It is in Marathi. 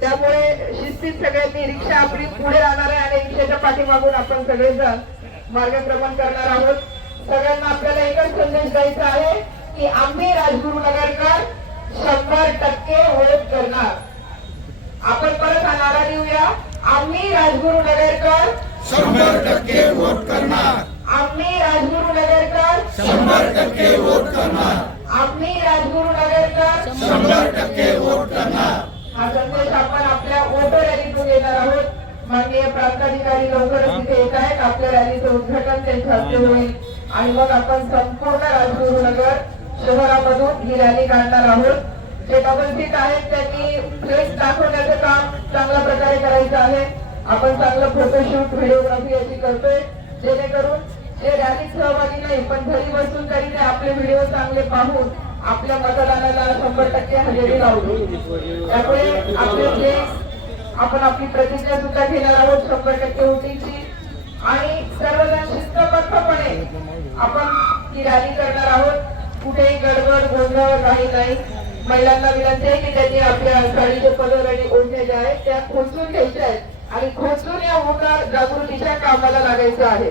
त्यामुळे शिस्तीत सगळ्यांनी रिक्षा आपली पुढे राहणार आहे आणि रिक्षाच्या पाठीमागून आपण सगळेजण मार्गक्रमण करणार आहोत. सगळ्यांना आपल्याला एकच संदेश द्यायचा आहे की आम्ही राजगुरू नगरकर शंभर टक्के वोट करणार. आपण परत हा नारा देऊया. आम्ही राजगुरू नगरकर शंभर टक्के वोट करणार. आम्ही राजगुरू नगरकर शंभर टक्के वोट करणार. आम्ही राजगुरू नगरकर शंभर टक्के वोट करणार हा संदेश आपण आपल्या ओटो रॅलीतून येणार आहोत माननीय प्रांताधिकारी लवकरच इथे येत आहेत. आपल्या रॅलीचं उद्घाटन त्यांच्या हस्ते होईल. आणि मग आपण संपूर्ण राजगुरुनगर शहरामधून ही रॅली काढणार आहोत. जे सीट आहेत त्यांनी फ्लेक्स दाखवण्याचं काम चांगल्या प्रकारे करायचं आहे. आपण चांगलं फोटोशूट व्हिडिओग्राफी याची करतोय. जेणेकरून जे रॅलीत सहभागी नाही पण घरी बसून तरी ते आपले व्हिडिओ चांगले पाहून आपल्या मतदानाला शंभर टक्के हजेरी लावू त्यामुळे आपले जे आपण आपली प्रतिज्ञा सुद्धा घेणार आहोत शंभर टक्के वोटिंगची आणि सर्वजण शिस्तबद्धपणे आपण ही रॅली करणार आहोत. कुठेही गडबड गोंधळ काही नाही. महिलांना विनंती आहे की त्यांनी आपल्या साडीचे पदर आणि ओढणे जे आहेत. त्या खोचून घ्यायच्या आहेत. आणि खोचून या होणार जागृतीच्या कामाला लागायचं आहे.